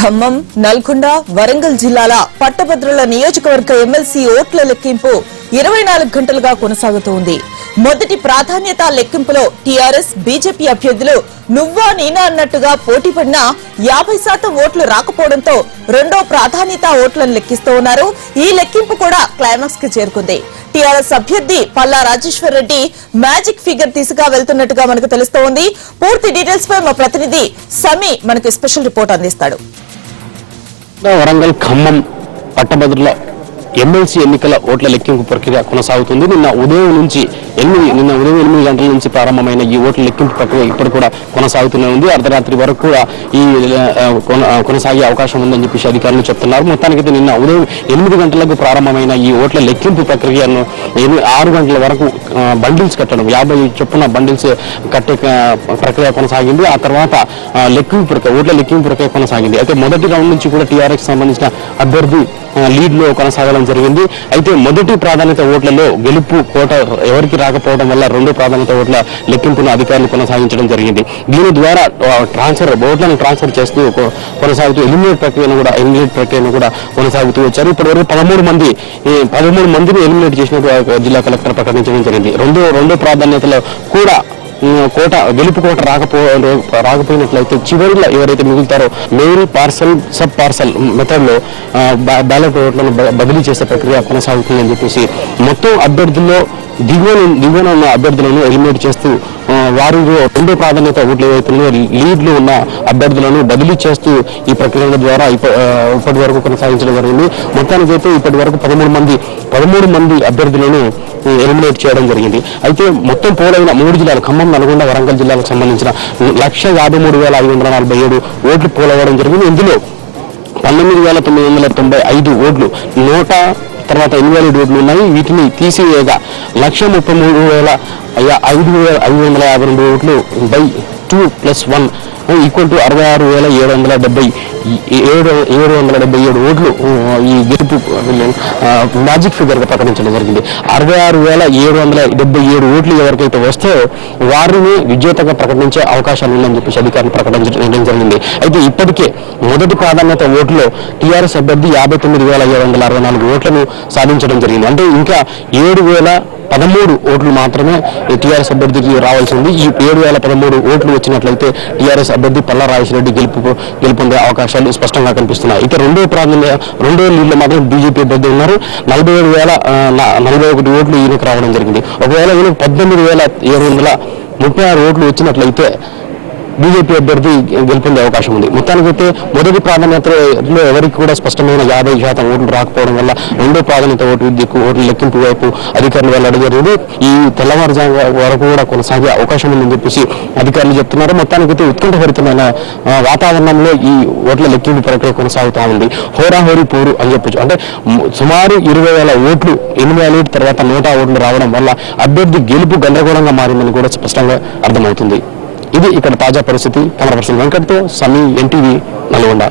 ఖమ్మం, నల్గొండ, వరంగల్ జిల్లాల పట్టభద్రుల నియోజకవర్గ ఎమ్మెల్సీ ఓట్ల లెక్కింపు 24 గంటలుగా కొనసాగుతోంది. మొదటి ప్రాధాన్యత లెక్కింపులో టీఆర్ఎస్, బీజేపీ అభ్యర్థులు నువ్వా నేనా అన్నట్టుగా పోటీ పడినా 50% ఓట్లు రాకపోవడంతో రెండో ప్రాధాన్యత ఓట్లను లెక్కిస్తూ ఉన్నారు. ఈ లెక్కింపు కూడా క్లైమాక్స్ కి చేరుకుంది. టీఆర్ఎస్ అభ్యర్థి పల్లా రాజేశ్వర్ రెడ్డి మ్యాజిక్ ఫిగర్ తీసుగా వెళ్తున్నట్టుగా మనకు తెలుస్తోంది. పూర్తి డీటెయిల్స్ పై మా ప్రతినిధి సమీ మనకు స్పెషల్ రిపోర్ట్ అందిస్తాడు. వరంగల్, ఖమ్మం పట్టభద్రుల ఎమ్మెల్సీ ఎన్నికల ఓట్ల లెక్కింపు ప్రక్రియ కొనసాగుతుంది. నిన్న ఉదయం 8 గంటల నుంచి ప్రారంభమైన ఈ ఓట్ల లెక్కింపు ప్రక్రియ ఇప్పుడు కూడా కొనసాగుతూనే ఉంది. అర్ధరాత్రి వరకు కూడా ఈ కొనసాగే అవకాశం ఉందని చెప్పేసి అధికారులు చెప్తున్నారు. మొత్తానికైతే నిన్న ఉదయం 8 గంటలకు ప్రారంభమైన ఈ ఓట్ల లెక్కింపు ప్రక్రియను 6 గంటల వరకు బండిల్స్ కట్టడం 50 చొప్పున బండిల్స్ కట్టే ప్రక్రియ కొనసాగింది. ఆ తర్వాత ఓట్ల లెక్కింపు ప్రక్రియ కొనసాగింది. అయితే మొదటి రౌండ్ నుంచి కూడా టీఆర్ఎస్ సంబంధించిన అభ్యర్థి లీడ్ లో కొనసాగడం జరిగింది. అయితే మొదటి ప్రాధాన్యత ఓట్లలో గెలుపు కోట ఎవరికి రాకపోవడం వల్ల రెండో ప్రాధాన్యత ఓట్ల లెక్కింపును అధికారులు కొనసాగించడం జరిగింది. దీని ద్వారా ఓట్లను ట్రాన్స్ఫర్ చేస్తూ కొనసాగుతూ ఎలిమినేట్ ప్రక్రియను కూడా కొనసాగుతూ వచ్చారు. ఇప్పటివరకు 13 మందిని ఎలిమినేట్ చేసినట్టు జిల్లా కలెక్టర్ ప్రకటించడం జరిగింది. రెండో ప్రాధాన్యతలో కూడా గెలుపు కోట రాకపోయినట్లయితే చివరిలో ఎవరైతే మిగులుతారో mail, parcel, sub parcel method లో బ్యాలెట్ ఓట్లను బదిలీ చేసే ప్రక్రియ కొనసాగుతుందని చెప్పేసి మొత్తం అభ్యర్థుల్లో దిగువన ఉన్న అభ్యర్థులను ఎలిమినేట్ చేస్తూ వారు రెండో ప్రాధాన్యత ఓట్లు ఏవైతున్నాయో లీడ్ లో ఉన్న అభ్యర్థులను బదిలీ చేస్తూ ఈ ప్రక్రియ ద్వారా ఇప్పటి వరకు కొనసాగించడం జరిగింది. మొత్తానికైతే ఇప్పటి వరకు 13 మంది అభ్యర్థులను ఎలిమినేట్ చేయడం జరిగింది. అయితే మొత్తం పోలైన 3 జిల్లాలు ఖమ్మం, నల్గొండ, వరంగల్ జిల్లాలకు సంబంధించిన 1,53,547 ఓట్లు పోలవడం జరిగింది. ఇందులో 19,995 ఓట్లు తర్వాత ఇన్వాలిడ్ ఓట్లు ఉన్నాయి. వీటిని తీసివేయగా 1,33,552 ఓట్లు బై 2+1 ఈక్వల్ టు 66,777 ఓట్లు ఈ గెలుపు మ్యాజిక్ ఫిగర్ గా ప్రకటించడం జరిగింది. 66,777 ఓట్లు ఎవరికైతే వస్తే వారిని విజేతగా ప్రకటించే అవకాశాలు ఉన్నాయని చెప్పేసి అధికారులు ప్రకటించడం జరిగింది. అయితే ఇప్పటికే మొదటి ప్రాధాన్యత ఓట్లో టీఆర్ఎస్ అభ్యర్థి 59,764 ఓట్లను సాధించడం జరిగింది. అంటే ఇంకా 7,013 ఓట్లు మాత్రమే టీఆర్ఎస్ అభ్యర్థికి రావాల్సింది. ఈ 7,013 ఓట్లు వచ్చినట్లయితే టీఆర్ఎస్ అభ్యర్థి పల్లా రాజేశ్వర్ రెడ్డి గెలుపొందే అవకాశాలు స్పష్టంగా కనిపిస్తున్నాయి. అయితే రెండో లీడ్లో మాత్రం బీజేపీ అభ్యర్థి ఉన్నారు. 47,041 ఓట్లు ఈయనకు రావడం జరిగింది. ఒకవేళ ఈయనకు 18,736 ఓట్లు వచ్చినట్లయితే బీజేపీ అభ్యర్థి గెలుపొందే అవకాశం ఉంది. మొత్తానికైతే మొదటి ప్రాధాన్యతలో ఎవరికి కూడా స్పష్టమైన 50% ఓట్లు రాకపోవడం వల్ల రెండో ప్రాధాన్యత ఓట్ల లెక్కింపు వైపు అధికారులు వెళ్లడం జరిగింది. ఈ తెల్లవారుజాము వరకు కూడా కొనసాగే అవకాశం ఉందని చెప్పేసి అధికారులు చెప్తున్నారు. మొత్తానికైతే ఉత్కంఠభరితమైన వాతావరణంలో ఈ ఓట్ల లెక్కింపు ప్రక్రియ కొనసాగుతా ఉంది. హోరాహోరీ పోరు అని చెప్పొచ్చు. అంటే సుమారు 20,000 ఓట్లు ఇన్వాలిడ్ తర్వాత 100 ఓట్లు రావడం వల్ల అభ్యర్థి గెలుపు గందరగోళంగా మారిందని కూడా స్పష్టంగా అర్థమవుతుంది. ఇది ఇక్కడ తాజా పరిస్థితి. కెమెరా పర్సన్ వెంకట్తో సమీ, ఎన్టీవీ, నల్గొండ.